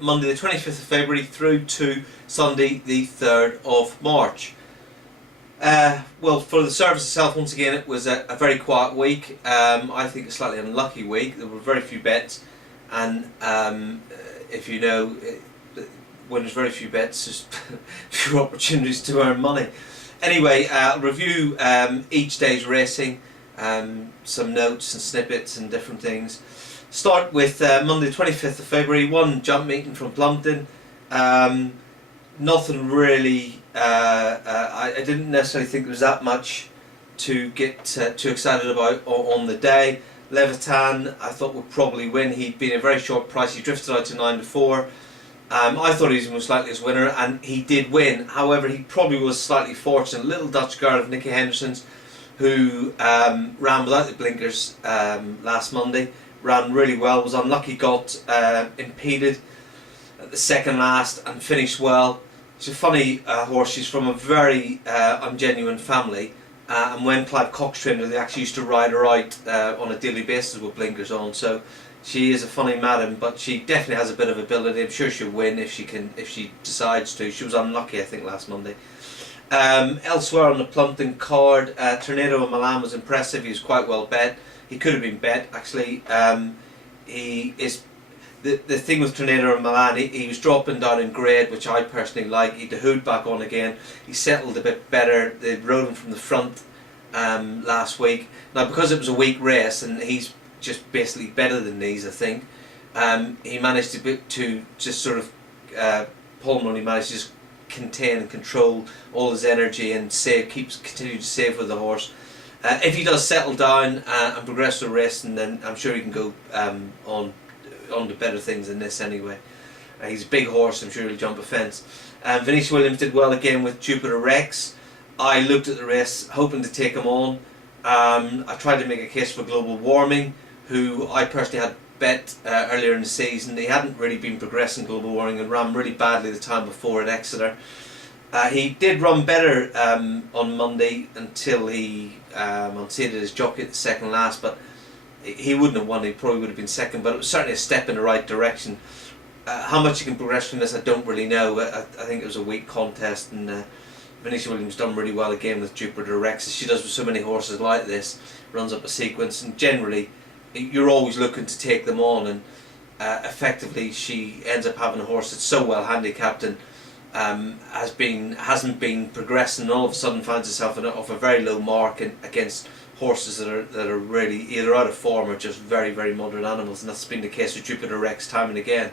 Monday the 25th of February through to Sunday the 3rd of March. Well, for the service itself, once again, it was a very quiet week. I think a slightly unlucky week. There were very few bets, and if you know, when there's very few bets, there's few opportunities to earn money. Anyway, I'll review each day's racing, some notes and snippets and different things. Start with Monday 25th of February, one jump meeting from Plumpton. Nothing really, I didn't necessarily think there was that much to get too excited about on the day. Levitan I thought would probably win. He'd been a very short price, he drifted out to 9 to 4. I thought he was most likely as winner, and he did win. However, he probably was slightly fortunate. Little Dutch Girl of Nicky Henderson's, who ran without the blinkers last Monday. Ran really well, was unlucky, got impeded at the second last and finished well. She's a funny horse. She's from a very ungenuine family, and when Clive Cox trained her, they actually used to ride her out on a daily basis with blinkers on. So she is a funny madam, but she definitely has a bit of ability. I'm sure she'll win if she decides to. She was unlucky, I think, last Monday. Elsewhere on the Plumpton card, Tornado of Milan was impressive. He was quite well bet. He could have been bet, actually. He is the thing with Tornado of Milan. He was dropping down in grade, which I personally like. He had the hood back on again. He settled a bit better. They rode him from the front last week. Now, because it was a weak race, and he's just basically better than these, I think. He managed to just sort of Paul Money managed to just contain and control all his energy and continue to save with the horse. If he does settle down and progress the race, and then I'm sure he can go on to better things than this anyway. He's a big horse, I'm sure he'll jump a fence. Venetia Williams did well again with Jupiter Rex. I looked at the race hoping to take him on. I tried to make a case for Global Warming, who I personally had bet earlier in the season. He hadn't really been progressing, Global Warming, and ran really badly the time before at Exeter. He did run better on Monday until he unseated his jockey at the second last, but he wouldn't have won. He probably would have been second, but it was certainly a step in the right direction. How much he can progress from this, I don't really know. I think it was a weak contest, and Venetia Williams done really well again with Jupiter Rex, as she does with so many horses like this. Runs up a sequence, and generally you're always looking to take them on, and effectively she ends up having a horse that's so well handicapped and hasn't been progressing, and all of a sudden finds herself off a very low mark against horses that are really either out of form or just very, very modern animals, and that's been the case with Jupiter Rex time and again.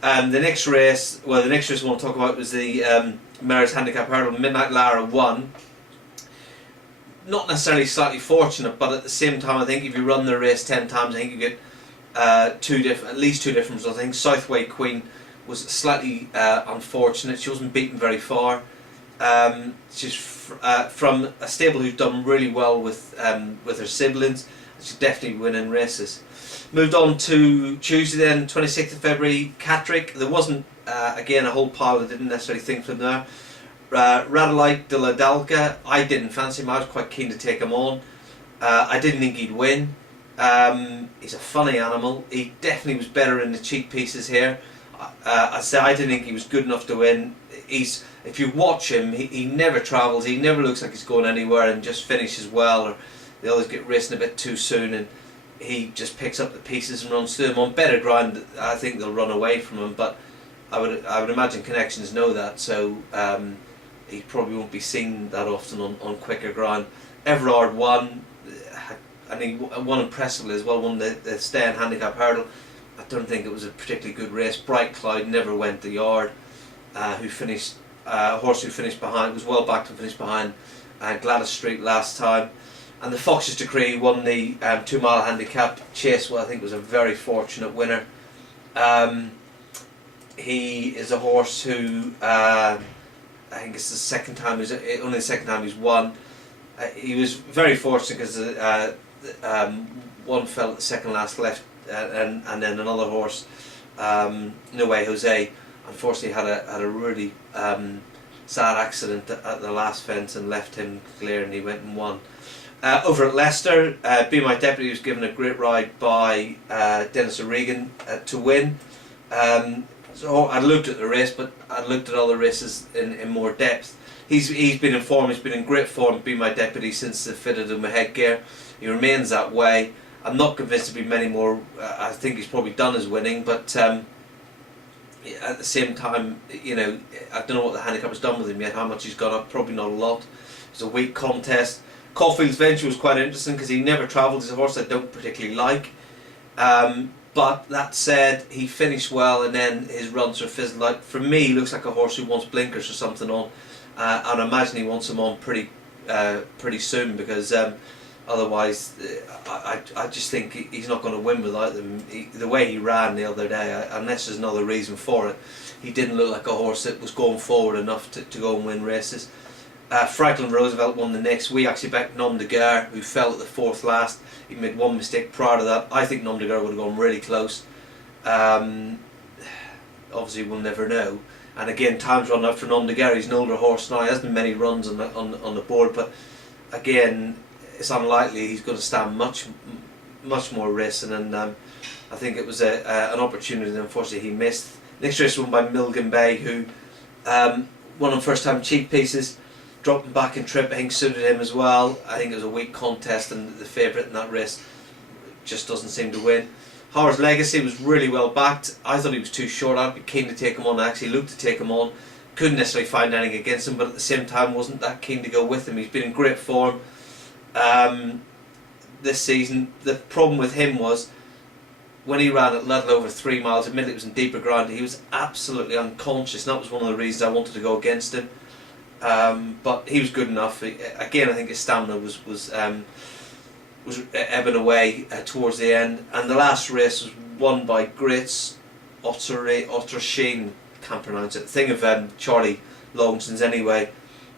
The next race I want to talk about was the Mares Handicap Hurdle. Midnight Lara won. Not necessarily slightly fortunate, but at the same time, I think if you run the race 10 times, I think you get at least two different results. I think Southway Queen was slightly unfortunate. She wasn't beaten very far. She's from a stable who've done really well with her siblings. She's definitely winning races. Moved on to Tuesday then, 26th of February, Catterick. There wasn't, again, a whole pile I didn't necessarily think from there. Radulite de la Dalga, I didn't fancy him. I was quite keen to take him on. I didn't think he'd win. He's a funny animal. He definitely was better in the cheek pieces here. I didn't think he was good enough to win. If you watch him, he never travels. He never looks like he's going anywhere and just finishes well. Or they always get racing a bit too soon, and he just picks up the pieces and runs through them. On better ground, I think they'll run away from him. But I would imagine Connections know that, so he probably won't be seen that often on quicker ground. Everard won, and he won impressively as well. Won the Stay and Handicap Hurdle. I don't think it was a particularly good race. Bright Cloud never went the yard. A horse who finished behind, was well backed and finished behind Gladys Street last time. And the Fox's Decree won the 2 mile handicap. Chase, well, I think was a very fortunate winner. He is a horse who I think it's only the second time he's won. He was very fortunate because one fell at the second last left. And then another horse, No Way Jose, unfortunately had a really sad accident at the last fence and left him clear, and he went and won. Over at Leicester, Be My Deputy was given a great ride by Dennis O'Regan to win. So I looked at the race, but I looked at other races in more depth. He's been in form. He's been in great form. Been my deputy since they fitted him a headgear. He remains that way. I'm not convinced there'll be many more. I think he's probably done his winning, but at the same time, you know, I don't know what the handicap has done with him yet. How much he's gone up? Probably not a lot. It's a weak contest. Caulfield's Venture was quite interesting because he never travelled. He's a horse I don't particularly like. But that said, he finished well, and then his runs are fizzled out. For me, he looks like a horse who wants blinkers or something on, and I imagine he wants them on pretty soon, because otherwise, I just think he's not going to win without them. The way he ran the other day, unless there's another reason for it, he didn't look like a horse that was going forward enough to go and win races. Franklin Roosevelt won the next. We actually backed Nom de Guerre, who fell at the fourth last. He made one mistake prior to that. I think Nom de Guerre would have gone really close. Obviously, we'll never know. And again, time's run out for Nom de Guerre. He's an older horse now. He hasn't many runs on the board, but again, it's unlikely he's going to stand much more racing. And I think it was an opportunity that unfortunately he missed. Next race won by Milgan Bay, who won on first time cheek pieces. Dropping back in trip, I think suited him as well. I think it was a weak contest, and the favourite in that race just doesn't seem to win. Howard's Legacy was really well backed. I thought he was too short. I'd be keen to take him on. I actually looked to take him on. Couldn't necessarily find anything against him, but at the same time wasn't that keen to go with him. He's been in great form this season. The problem with him was when he ran at little over 3 miles, admittedly it was in deeper ground, he was absolutely unconscious, and that was one of the reasons I wanted to go against him. But he was good enough. Again, I think his stamina was ebbing away towards the end. And the last race was won by Greats Ottershain, can't pronounce it. The thing of Charlie Longson's anyway,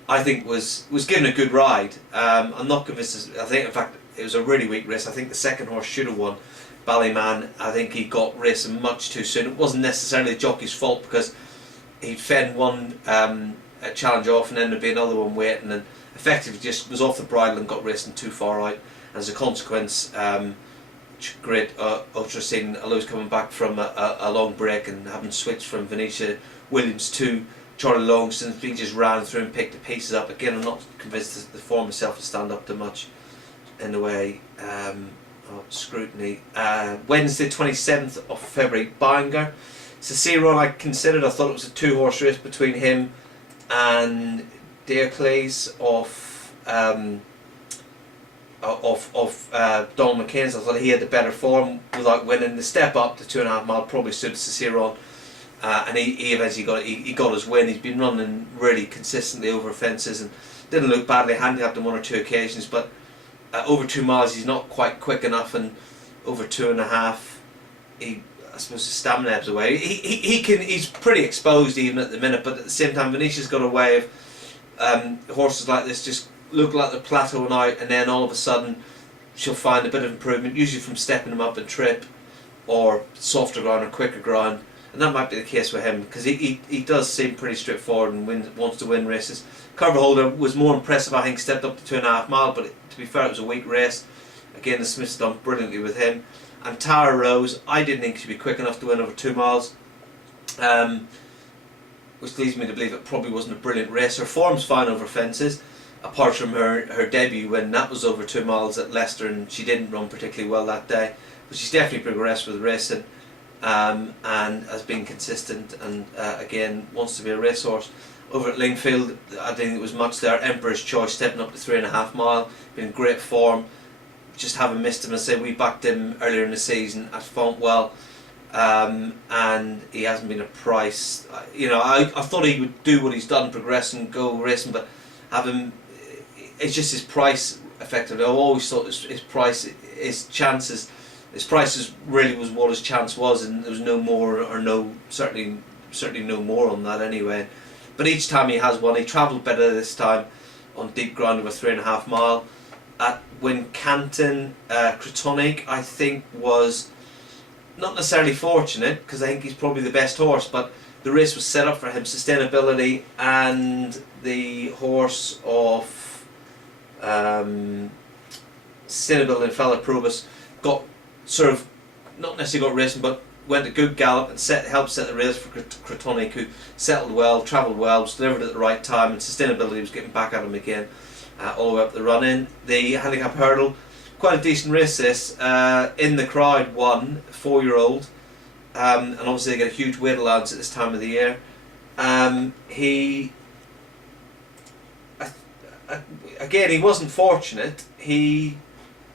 I think was given a good ride. I'm not convinced. I think, in fact, it was a really weak race. I think the second horse should have won, Ballyman. I think he got racing much too soon. It wasn't necessarily the jockey's fault, because he'd fend one a challenge off and ended up being another one waiting, and effectively just was off the bridle and got racing too far out. As a consequence, Great Ottershain, although he's coming back from a long break and having switched from Venetia Williams to Charlie Longston, he just ran through and picked the pieces up. Again, I'm not convinced that the form itself will stand up to much in the way of scrutiny. Wednesday 27th of February, Bangor. Cicerone I considered. I thought it was a 2-horse race between him and Diocles of Donald McCain's. I thought he had the better form without winning. The step up to 2.5 mile probably suited Cicerone, and he eventually got his win. He's been running really consistently over fences and didn't look badly handicapped on 1 or 2 occasions, but over 2 miles he's not quite quick enough, and over 2.5 I suppose his stamina ebbs away. He's pretty exposed even at the minute, but at the same time Venetia's got a way of horses like this just look like they're plateauing out, and then all of a sudden she'll find a bit of improvement, usually from stepping them up in trip or softer ground or quicker ground, and that might be the case with him, because he does seem pretty straightforward and wants to win races. Carver was more impressive, I think, stepped up to 2.5 mile, but to be fair, it was a weak race. Again, the Smiths done brilliantly with him. And Tara Rose, I didn't think she'd be quick enough to win over 2 miles, which leads me to believe it probably wasn't a brilliant race. Her form's fine over fences, apart from her debut when that was over 2 miles at Leicester, and she didn't run particularly well that day. But she's definitely progressed with racing, and has been consistent, and again wants to be a racehorse. Over at Lingfield, I think it was much there. Emperor's Choice stepping up to 3.5 mile, been in great form. Just haven't missed him. I say we backed him earlier in the season at Fontwell, and he hasn't been a price. I thought he would do what he's done, progress and go racing, but it's just his price. Effectively, I always thought his price, his chances, his prices really was what his chance was, and there was no more or no certainly no more on that anyway. But each time he has won, he travelled better this time on deep ground over 3.5 mile. At Wincanton, Crotonic, I think, was not necessarily fortunate, because I think he's probably the best horse, but the race was set up for him. Sustainability and the horse of Sustainability and Fella Probus got sort of, not necessarily got racing, but went a good gallop and helped set the race for Crotonic, who settled well, travelled well, was delivered at the right time, and sustainability was getting back at him again, all the way up the run in. The handicap hurdle, quite a decent race this. In the Crowd won, 4-year-old, and obviously they get a huge weight allowance at this time of the year. Again, he wasn't fortunate. He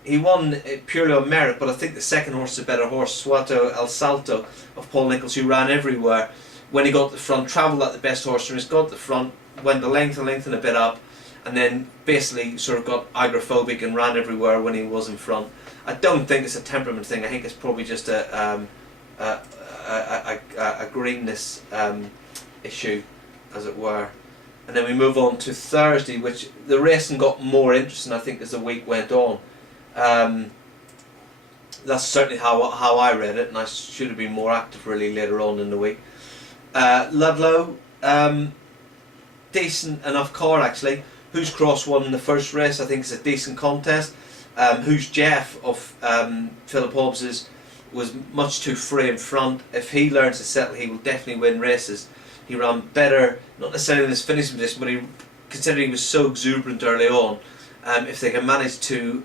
won purely on merit, but I think the second horse is a better horse, Suato El Salto of Paul Nicholls, who ran everywhere. When he got to the front, travelled like the best horse race, got to the front, went the length and a bit up, and then basically sort of got agoraphobic and ran everywhere when he was in front. I don't think it's a temperament thing. I think it's probably just a greenness issue, as it were. And then we move on to Thursday, which the racing got more interesting, I think, as the week went on. That's certainly how I read it, and I should have been more active really later on in the week. Ludlow, decent enough car actually. Who's Cross won the first race? I think it's a decent contest. Who's Jeff of Philip Hobbs's was much too free in front. If he learns to settle, he will definitely win races. He ran better, not necessarily in his finishing position, but considering he was so exuberant early on, if they can manage to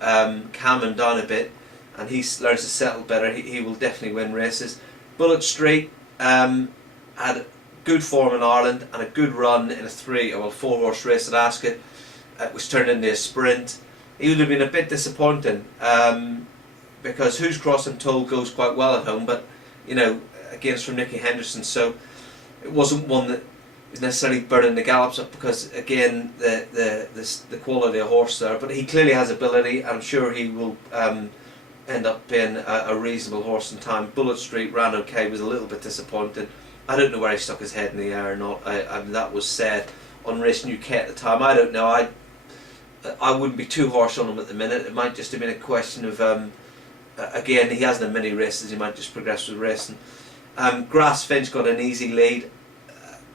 calm him down a bit and he learns to settle better, he will definitely win races. Bullet Street had good form in Ireland and a good run in a 4-horse race at Ascot, which turned into a sprint. He would have been a bit disappointing because Who's Cross, I'm told, goes quite well at home, but against from Nicky Henderson, so it wasn't one that was necessarily burning the gallops up because, again, the quality of horse there. But he clearly has ability. I'm sure he will end up being a reasonable horse in time. Bullet Street ran okay, was a little bit disappointed. I don't know where he stuck his head in the air or not. I mean, that was said on Racing UK at the time. I don't know. I wouldn't be too harsh on him at the minute. It might just have been a question of, again, he hasn't had many races. He might just progress with racing. Grass Finch got an easy lead.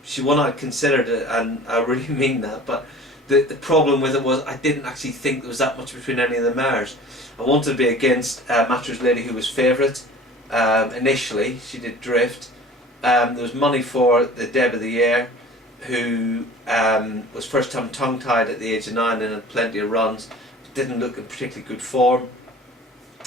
She won, I considered it, and I really mean that, but the problem with it was I didn't actually think there was that much between any of the mares. I wanted to be against Matcher's Lady, who was favourite. Initially, she did drift. There was money for the Deb of the Year, who was first time tongue-tied at the age of 9 and had plenty of runs. Didn't look in particularly good form,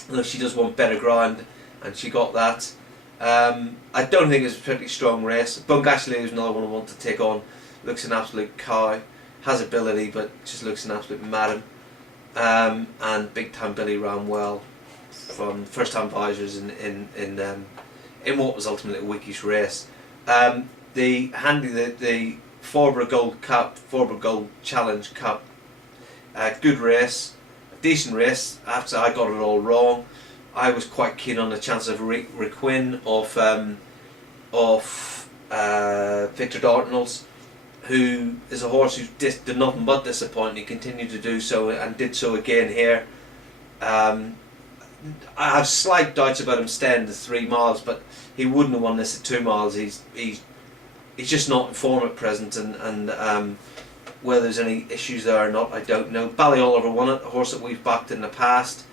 though she does want better ground, and she got that. I don't think it's a particularly strong race. Bunk Ashley is another one I want to take on. Looks an absolute cow, has ability, but just looks an absolute madam. And Big Time Billy ran well from first time visors in what was ultimately a weekish race. The Forborough Gold Cup, Forborough Gold Challenge Cup, good race, a decent race. After I got it all wrong, I was quite keen on the chance of Requin of Victor Dartnell's, who is a horse who did nothing but disappoint. He continued to do so and did so again here. I have slight doubts about him staying the 3 miles, but he wouldn't have won this at 2 miles. He's just not in form at present, and whether there's any issues there or not, I don't know. Ballyoliver won it, a horse that we've backed in the past.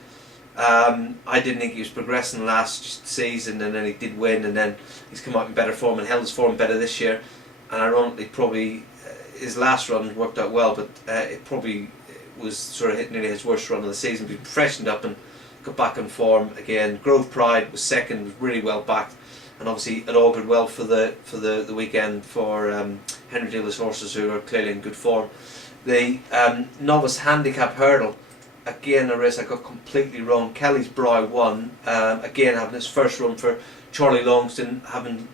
I didn't think he was progressing last season, and then he did win, and then he's come out in better form and held his form better this year. And ironically, probably his last run worked out well, but it probably was sort of nearly his worst run of the season. He freshened up and got back in form again. Grove Pride was second, was really well backed, and obviously it augured well for the weekend for Henry Dealer's horses, who are clearly in good form. The novice handicap hurdle, again a race I got completely wrong. Kelly's Brow won, again having his first run for Charlie Longston, having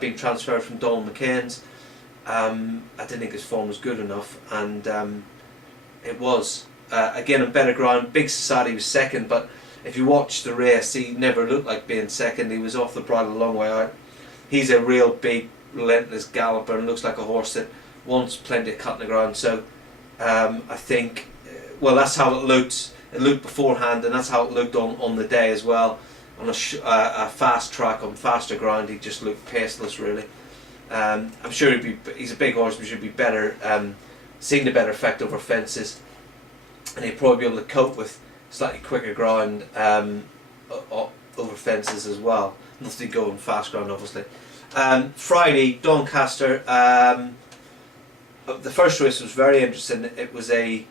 been transferred from Donald McCain's. I didn't think his form was good enough, and it was. Again on better ground. Big Society was second, but if you watch the race, he never looked like being second. He was off the bridle a long way out. He's a real big, relentless galloper and looks like a horse that wants plenty of cut in the ground. So I think, well, that's how it looked. It looked beforehand, and that's how it looked on the day as well. On a fast track, on faster ground, he just looked paceless, really. I'm sure he's a big horse, but should be better, seeing the better effect over fences, and he'd probably be able to cope with slightly quicker ground over fences as well. nothing going fast ground, obviously. Friday, Doncaster. The first race was very interesting. It was a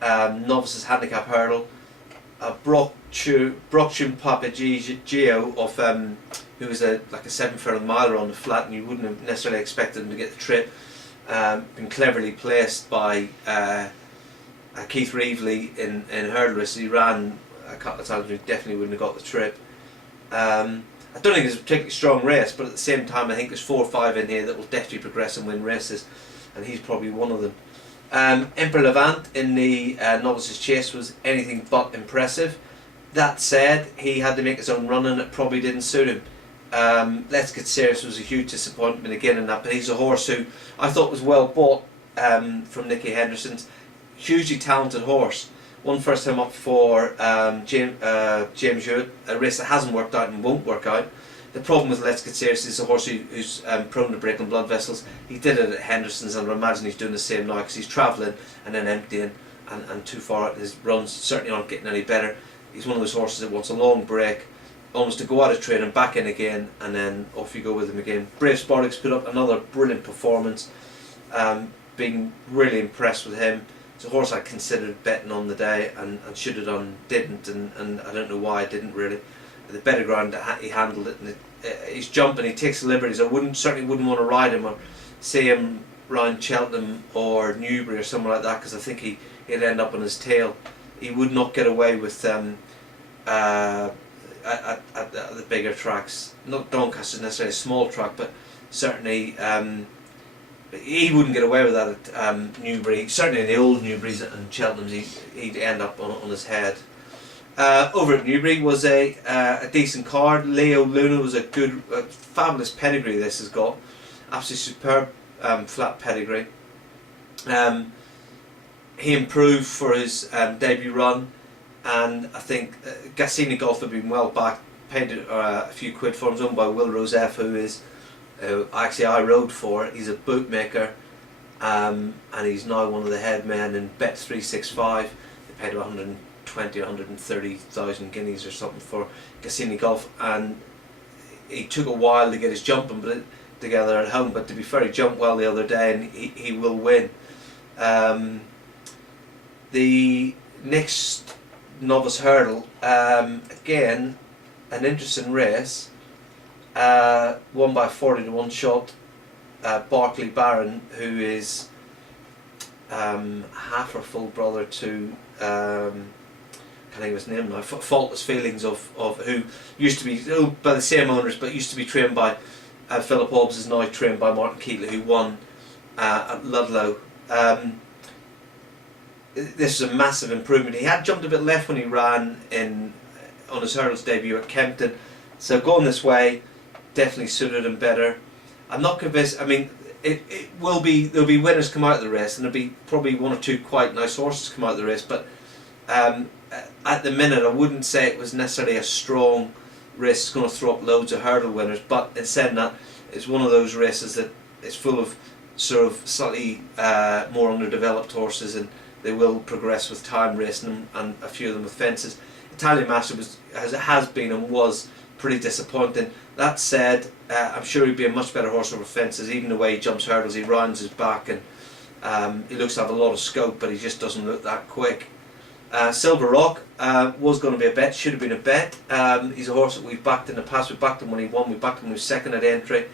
novices handicap hurdle. Brocksham Papagio of who was like a 7 furlong miler on the flat, and you wouldn't have necessarily expected him to get the trip. Been cleverly placed by Keith Reevely in hurdle races. He ran a couple of times, and he definitely wouldn't have got the trip. I don't think it's a particularly strong race, but at the same time I think there's 4 or 5 in here that will definitely progress and win races, and he's probably one of them. Emperor Levant in the novices chase was anything but impressive. That said, he had to make his own run and it probably didn't suit him. Let's Get Serious was a huge disappointment again in that, but he's a horse who I thought was well bought from Nicky Henderson's. Hugely talented horse. Won first time up for James Hewitt, a race that hasn't worked out and won't work out. The problem with Let's Get Serious is a horse who's prone to breaking blood vessels. He did it at Henderson's, and I imagine he's doing the same now because he's travelling and then emptying and too far out. His runs certainly aren't getting any better. He's one of those horses that wants a long break, almost to go out of training, back in again, and then off you go with him again. Brave Spartacus put up another brilliant performance. Being really impressed with him. It's a horse I considered betting on the day and should have done, didn't, and I don't know why I didn't really. The better ground he handled it, and he's jumping, he takes liberties. I certainly wouldn't want to ride him or see him round Cheltenham or Newbury or somewhere like that, because I think he'd end up on his tail. He would not get away with at the bigger tracks. Not Doncaster is necessarily a small track, but certainly he wouldn't get away with that at Newbury. Certainly in the old Newburys and Cheltenhams, he'd end up on his head. Over at Newbury was a decent card. Leo Luna was a good, fabulous pedigree this has got. Absolutely superb flat pedigree. He improved for his debut run, and I think Gassini Golf had been well backed, paid a few quid for him. He's owned by Will Rosef, who is actually I rode for. He's a bootmaker, and he's now one of the head men in Bet365. They paid 120 or 130,000 guineas or something for Gassini Golf, and he took a while to get his jumping together at home, but to be fair, he jumped well the other day, and he will win. The next novice hurdle, again an interesting race, won by 40 to 1 shot. Barclay Baron, who is half or full brother to can't think of his name now, Faultless Feelings of who used to be by the same owners, but used to be trained by Philip Hobbs, is now trained by Martin Keatley, who won at Ludlow. This is a massive improvement. He had jumped a bit left when he ran on his hurdles debut at Kempton, so going this way definitely suited him better. I'm not convinced. I mean, there'll be winners come out of the race, and there'll be probably 1 or 2 quite nice horses come out of the race, but at the minute I wouldn't say it was necessarily a strong race. It's going to throw up loads of hurdle winners, but in saying that, it's one of those races that is full of sort of slightly more underdeveloped horses, and they will progress with time racing them, and a few of them with fences. Italian Master has been and was pretty disappointing. That said, I'm sure he'd be a much better horse over fences. Even the way he jumps hurdles, he rounds his back, and he looks to have a lot of scope, but he just doesn't look that quick. Silver Rock was going to be a bet, should have been a bet. He's a horse that we've backed in the past. We backed him when he won, we backed him when he was second at entry.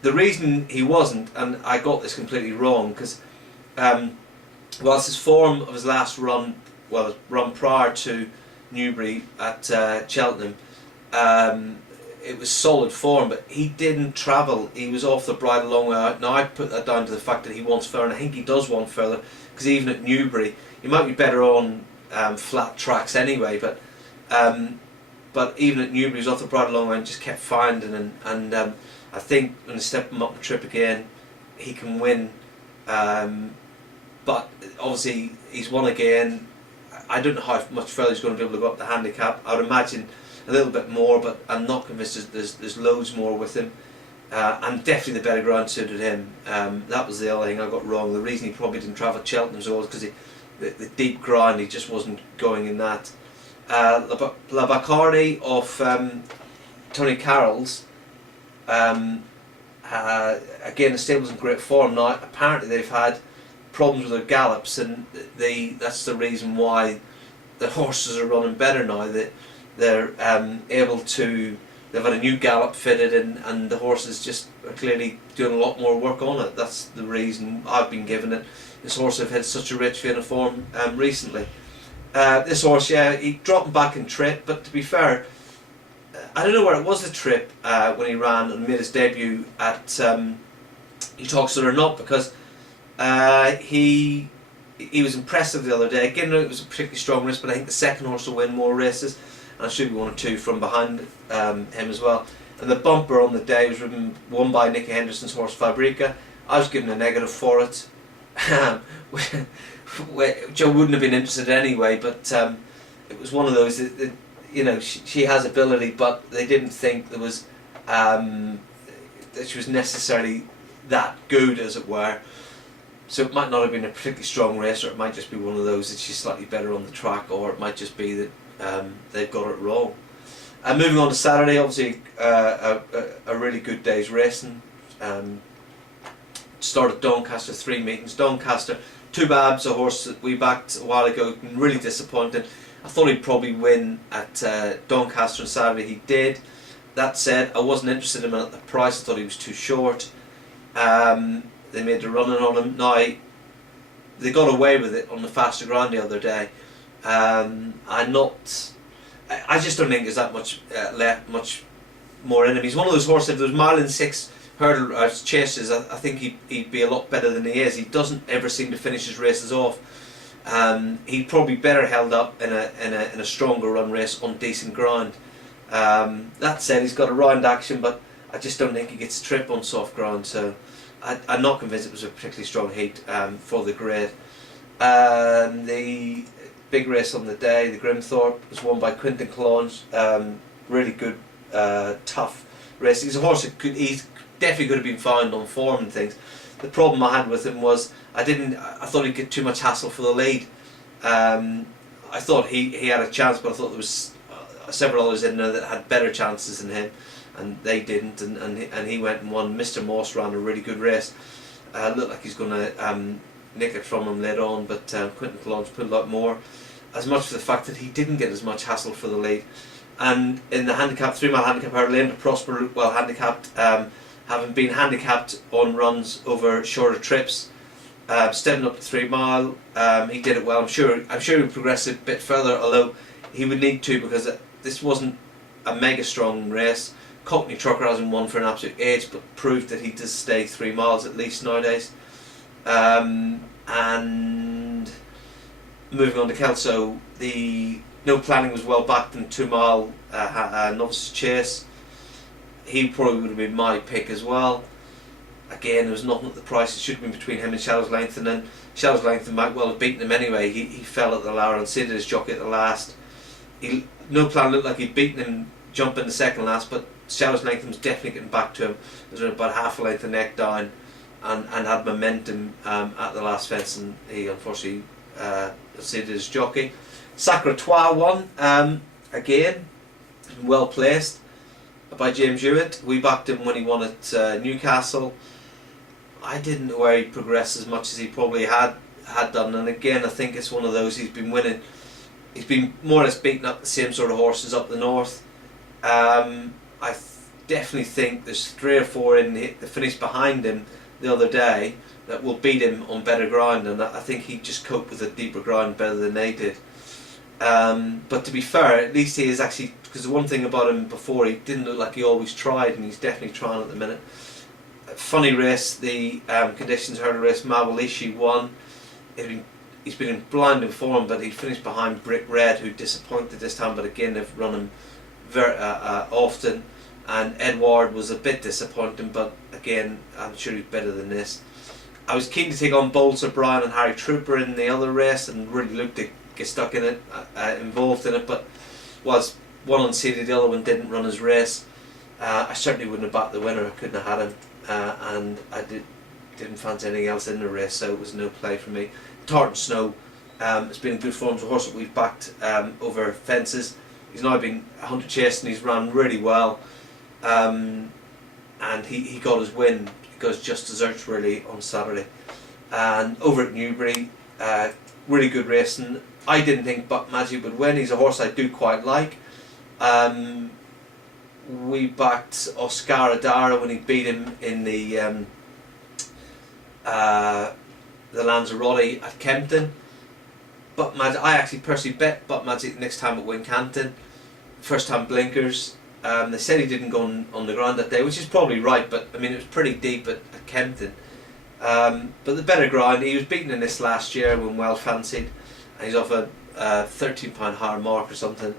The reason he wasn't, and I got this completely wrong, because whilst his form of his last run, well, his run prior to Newbury at Cheltenham, it was solid form, but he didn't travel. He was off the bridle a long way out. Now I put that down to the fact that he wants further, and I think he does want further, because even at Newbury, he might be better on flat tracks anyway, but even at Newbury, he was off the bridle a long way and just kept finding, and I think when they step him up the trip again, he can win. But obviously he's won again. I don't know how much further he's going to be able to go up the handicap. I would imagine a little bit more, but I'm not convinced there's loads more with him. And definitely the better ground suited him. That was the other thing I got wrong. The reason he probably didn't travel Cheltenham so was because the deep ground, he just wasn't going in that. La Bacardi of Tony Carroll's. Again, the stable's in great form now. Apparently they've had problems with their gallops, and that's the reason why the horses are running better now. That they're able to. They've had a new gallop fitted, and the horses just are clearly doing a lot more work on it. That's the reason I've been given it. This horse have had such a rich vein of form recently. This horse, yeah, he dropped back in trip, but to be fair, I don't know where it was the trip when he ran and made his debut at Uttoxeter or not, because he was impressive the other day. Again, it was a particularly strong race, but I think the second horse will win more races, and it should be one or two from behind him as well. And the bumper on the day was won by Nicky Henderson's horse Fabrica. I was given a negative for it, which I wouldn't have been interested in anyway, but it was one of those that you know, she has ability, but they didn't think there was that she was necessarily that good, as it were. So it might not have been a particularly strong race, or it might just be one of those that she's slightly better on the track, or it might just be that they've got it wrong. And moving on to Saturday, obviously a really good day's racing. Started Doncaster, 3 meetings. Doncaster, Two Babs, a horse that we backed a while ago, been really disappointed. I thought he'd probably win at Doncaster on Saturday. He did. That said, I wasn't interested in him at the price. I thought he was too short. They made a running on him. Now, they got away with it on the faster ground the other day. I just don't think there's that much much more in him. He's one of those horses. If there was 1.6 hurdle chases, I think he'd be a lot better than he is. He doesn't ever seem to finish his races off. He'd probably better held up in a stronger run race on decent ground. That said, he's got a round action, but I just don't think he gets a trip on soft ground. So I'm not convinced it was a particularly strong heat for the grade. The big race on the day, the Grimthorpe, was won by Quinton Collonges. Really good, tough race. He's a horse that he's definitely could have been found on form and things. The problem I had with him was I thought he'd get too much hassle for the lead. I thought he had a chance, but I thought there was several others in there that had better chances than him, and they didn't, and he went and won. Mr. Moss ran a really good race. Looked like he's going to nick it from him later on, but Quinton Collonges put a lot more, as much for the fact that he didn't get as much hassle for the lead. And in the handicap, 3-mile handicap, Ireland to Prosper, well handicapped, having been handicapped on runs over shorter trips, stepping up to 3 mile, he did it well. I'm sure he would progress a bit further, although he would need to, because this wasn't a mega strong race. Cockney Trucker hasn't won for an absolute age, but proved that he does stay 3 miles at least nowadays. And moving on to Kelso, the No Planning was well backed in 2 mile novice chase. He probably would have been my pick as well. Again, there was nothing at the price. It should have been between him and Shadows Lengthen, and Shadows Lengthen might well have beaten him anyway. He fell at the Lower and seated his jockey at the last. No Plan looked like he'd beaten him jumping the second last, but Shadows Lengthen was definitely getting back to him. It was about half a length of neck down, and had momentum at the last fence, and he unfortunately seated his jockey. Sacre Trois won, again, well placed by James Hewitt. We backed him when he won at Newcastle. I didn't know where he progressed as much as he probably had done, and again I think it's one of those, he's been winning, he's been more or less beating up the same sort of horses up the north. I definitely think there's 3 or 4 in the finish behind him the other day that will beat him on better ground, and I think he just coped with a deeper ground better than they did. But to be fair, at least he is actually, because the one thing about him before, he didn't look like he always tried, and he's definitely trying at the minute. Funny race, the conditions hurdle race, Mawalishi won. He's been in blinding form, but he finished behind Brick Red, who disappointed this time, but again they've run him very often. And Edward was a bit disappointing, but again I'm sure he's better than this. I was keen to take on Bolts O'Brien and Harry Trooper in the other race, and really looked to get stuck in it, involved in it, but was one unseated, the other one didn't run his race. I certainly wouldn't have backed the winner, I couldn't have had him, and I didn't fancy anything else in the race, so it was no play for me. Tartan Snow has been in good form. It's a horse that we've backed over fences. He's now been 100 chased and he's ran really well. and he got his win. He got his just desserts really on Saturday. And over at Newbury, really good racing. I didn't think Buck Magic would win. He's a horse I do quite like. We backed Oscar Adara when he beat him in the Lanzarote at Kempton. Buck Magic, I actually personally bet Buck Magic next time at Wincanton. First time blinkers. They said he didn't go on the ground that day, which is probably right, but I mean it was pretty deep at Kempton. But the better ground, he was beaten in this last year when well fancied, and he's off a £13 higher mark or something,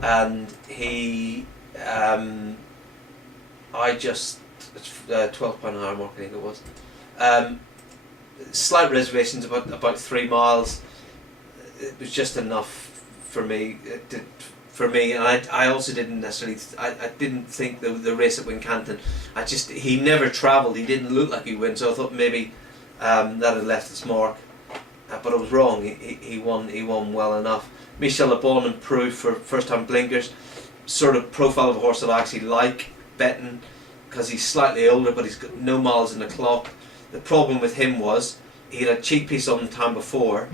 and he it's £12 higher mark I think it was. Slight reservations about 3 miles. It was just enough for me. And I also didn't necessarily. I didn't think the race at Wincanton. He never travelled. He didn't look like he win. So I thought maybe that had left its mark. But I was wrong. He won. He won well enough. Michel Le Bon improved for first time blinkers. Sort of profile of a horse that I actually like betting because he's slightly older, but he's got no miles in the clock. The problem with him was he had a cheap piece on the time before.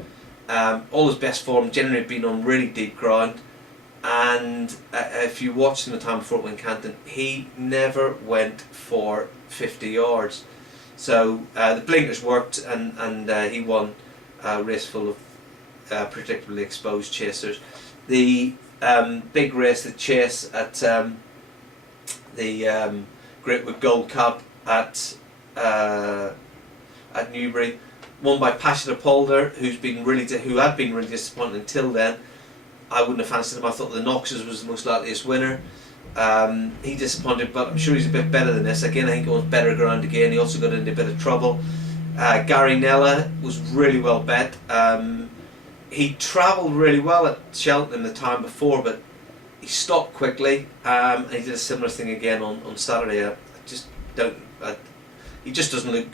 All his best form generally had been on really deep ground. And if you watched him the time before at Wincanton, he never went for 50 yards. So the blinkers worked, and he won a race full of predictably exposed chasers. The big race, the chase at the Greatwood Gold Cup at Newbury, won by Passion Polder, who had been really disappointing until then. I wouldn't have fancied him. I thought the Knoxes was the most likeliest winner. He disappointed, but I'm sure he's a bit better than this. Again, I think he wants better ground again. He also got into a bit of trouble. Gary Nella was really well bet. He travelled really well at Cheltenham the time before, but he stopped quickly, and he did a similar thing again on Saturday. He just doesn't look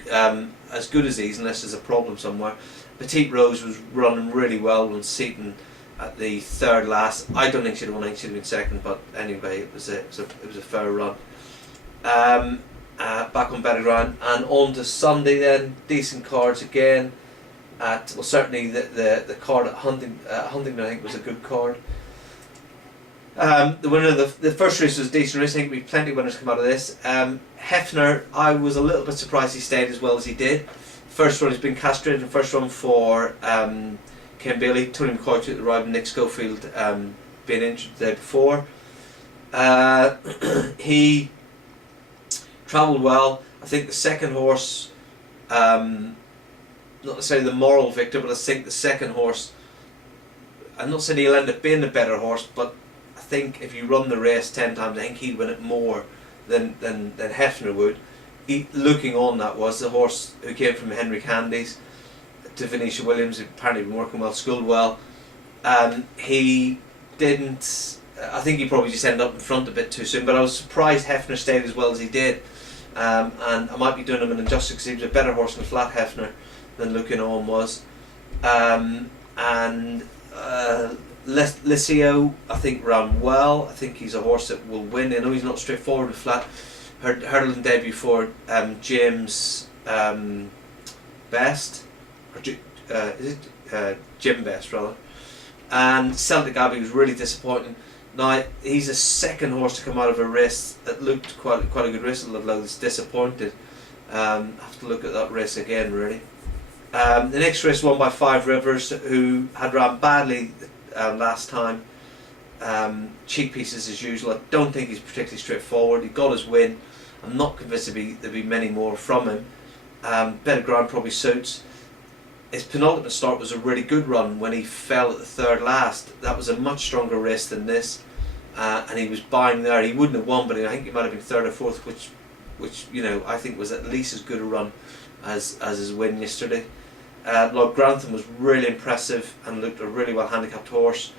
as good as these unless there's a problem somewhere. Petite Rose was running really well when Seaton at the third last. I don't think she'd have won. I think she'd have been second, but anyway, it was a fair run. Back on better ground, and on to Sunday then. Decent cards again. Certainly the card at Huntingdon I think was a good card. The winner of the first race was a decent race. I think we have plenty of winners come out of this. Hefner, I was a little bit surprised he stayed as well as he did. First run he's been castrated. First run for Ken Bailey. Tony McCoy took the ride, Nick Schofield being injured the day before. He travelled well. I think the second horse, not necessarily the moral victor, but I think the second horse, I'm not saying he'll end up being the better horse, but I think if you run the race 10 times, I think he'd win it more than Hefner would. Looking on, that was the horse who came from Henry Candy's to Venetia Williams, who apparently been working well, schooled well. He didn't. I think he probably just ended up in front a bit too soon, but I was surprised Hefner stayed as well as he did. And I might be doing him an injustice because he was a better horse than Flat Hefner than Looking On was. Licio, I think, ran well. I think he's a horse that will win. I know he's not straightforward with Flat. Hurdling debut for James Best, or Jim Best rather. And Celtic Abbey was really disappointing. Now he's a second horse to come out of a race that looked quite a good race, although it's disappointed. I have to look at that race again really. The next race won by Five Rivers, who had ran badly last time. Cheap pieces as usual. I don't think he's particularly straightforward. He got his win. I'm not convinced there'll be many more from him. Better ground probably suits. His penultimate start was a really good run when he fell at the third last. That was a much stronger race than this, and he was buying there. He wouldn't have won, but I think he might have been third or fourth, which I think was at least as good a run as his win yesterday. Lord Grantham was really impressive and looked a really well handicapped horse.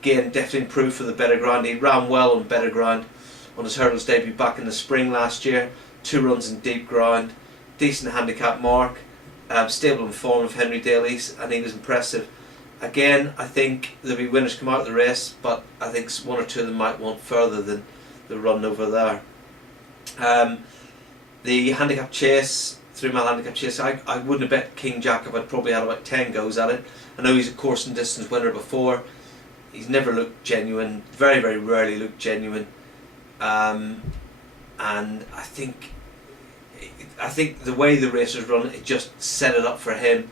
Again, definitely improved for the better ground. He ran well on better ground on his hurdles debut back in the spring last year. 2 runs in deep ground, decent handicap mark, stable in form of Henry Daly's, and he was impressive. Again, I think there'll be winners come out of the race, but I think 1 or 2 of them might want further than the run over there. The handicap chase, 3 mile handicap chase, I wouldn't have bet King Jacob. I'd probably had about 10 goes at it. I know he's a course and distance winner before. He's never looked genuine, very, very rarely looked genuine. And I think the way the race was run, it just set it up for him.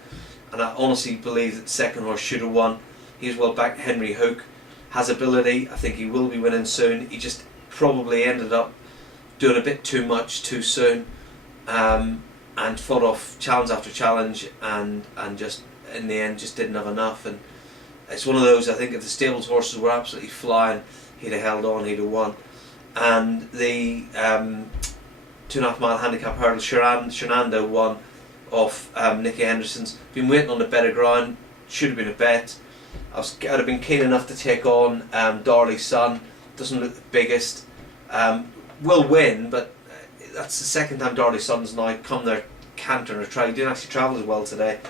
And I honestly believe that the second horse should have won. He was well back. Henry Hook has ability. I think he will be winning soon. He just probably ended up doing a bit too much too soon, and fought off challenge after challenge, and just in the end just didn't have enough. And it's one of those, I think if the stables horses were absolutely flying, he'd have held on, he'd have won. And the 2.5 mile handicap hurdle, Shenandoah won off Nicky Henderson's. Been waiting on the better ground, should have been a bet. I'd have been keen enough to take on Darley's Son. Doesn't look the biggest. Will win, but that's the second time Darley's Son's now come there cantering or try. He didn't actually travel as well today,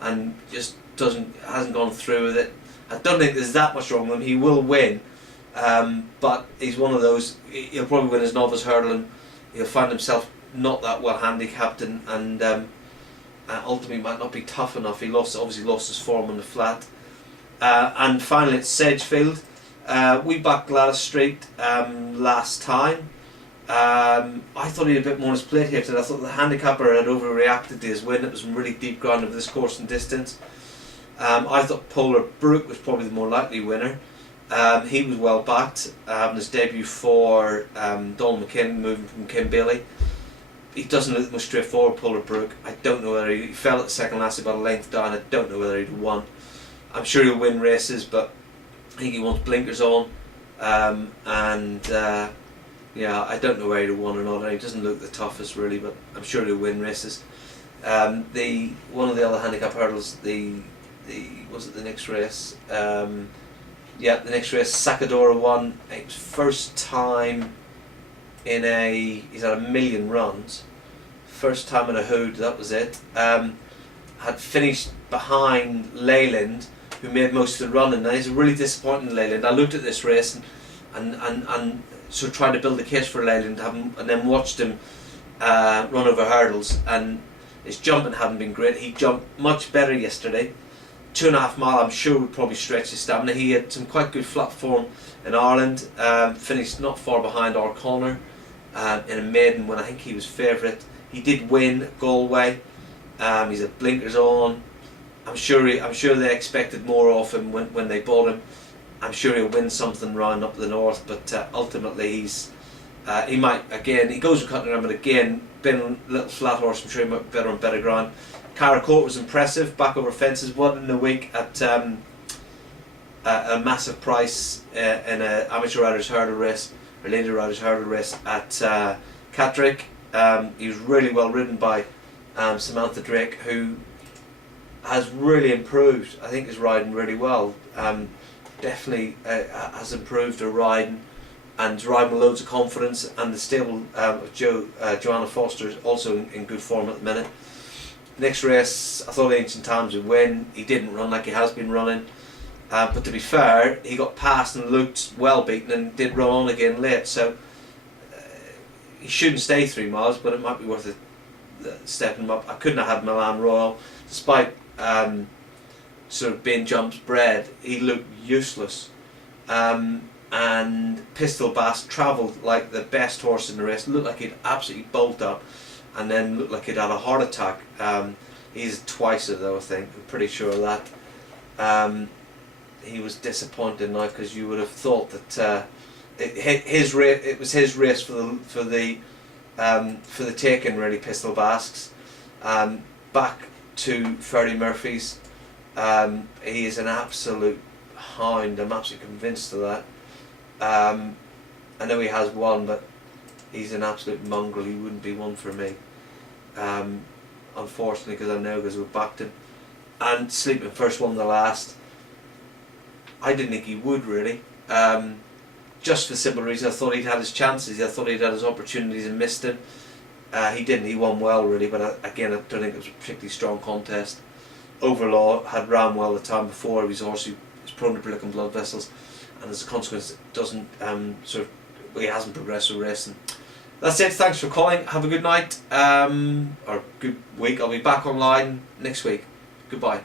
and just hasn't gone through with it. I don't think there's that much wrong with him. He will win, but he's one of those. He'll probably win his novice hurdle, and he'll find himself not that well handicapped, and ultimately might not be tough enough. He obviously lost his form on the flat. And finally, it's Sedgefield. We backed Gladys Street last time. I thought he had a bit more on his plate here today. I thought the handicapper had overreacted to his win. It was some really deep ground over this course and distance. I thought Polar Brook was probably the more likely winner. He was well backed, having his debut for Donald McKinn, moving from Kim Bailey. He doesn't look much straightforward, Polar Brook. I don't know whether he fell at the second last, about a length down. I don't know whether he'd have won. I'm sure he'll win races, but I think he wants blinkers on. Yeah, I don't know where he'd have won or not. He doesn't look the toughest really, but I'm sure he'll win races. One of the other handicap hurdles, was it the next race? Yeah, the next race, Sakadora won. It was first time he's had 1 million runs. First time in a hood, that was it. Had finished behind Leyland, who made most of the running. Now he's really disappointing Leyland. I looked at this race and sort of tried to build a case for Leyland, and then watched him run over hurdles, and his jumping hadn't been great. He jumped much better yesterday. 2.5 mile, I'm sure, would probably stretch his stamina. He had some quite good flat form in Ireland. Finished not far behind O'Connor in a maiden when I think he was favourite. He did win Galway. He's had blinkers on. I'm sure they expected more of him when they bought him. I'm sure he'll win something round up the north, but ultimately he might again. He goes with Cuttingham, but again, been a little flat horse. I'm sure he might be better on better ground. Caracourt was impressive, back over fences, won in a week at a massive price in an amateur riders hurdle race, or lady riders hurdle race at Catterick. He was really well ridden by Samantha Drake, who has really improved. I think is riding really well. Definitely has improved her riding, and is riding with loads of confidence. And the stable of Joanna Foster is also in good form at the minute. Next race, I thought Ancient Times would win. He didn't run like he has been running, but to be fair, he got past and looked well beaten and did run on again late. So he shouldn't stay 3 miles, but it might be worth it stepping him up. I couldn't have had Milan Royal, despite sort of being jumps bred. He looked useless, and Pistol Bass travelled like the best horse in the race. Looked like he'd absolutely bolt up, and then looked like he'd had a heart attack. He's twice it though, I think. I'm pretty sure of that. He was disappointed now, because you would have thought that it was his race for the taking, really. Pistol Basques. Back to Freddie Murphy's. He is an absolute hound. I'm absolutely convinced of that. I know he has won, but he's an absolute mongrel. He wouldn't be one for me, unfortunately, because I know, because we backed him. And Sleeping First won the last. I didn't think he would, really, just for the simple reason I thought he'd had his chances. I thought he'd had his opportunities and missed them. He didn't. He won well, really, but again, I don't think it was a particularly strong contest. Overlaw had ran well the time before. He was also prone to broken blood vessels, and as a consequence, doesn't he hasn't progressed with racing That's it. Thanks for calling. Have a good night or good week. I'll be back online next week. Goodbye.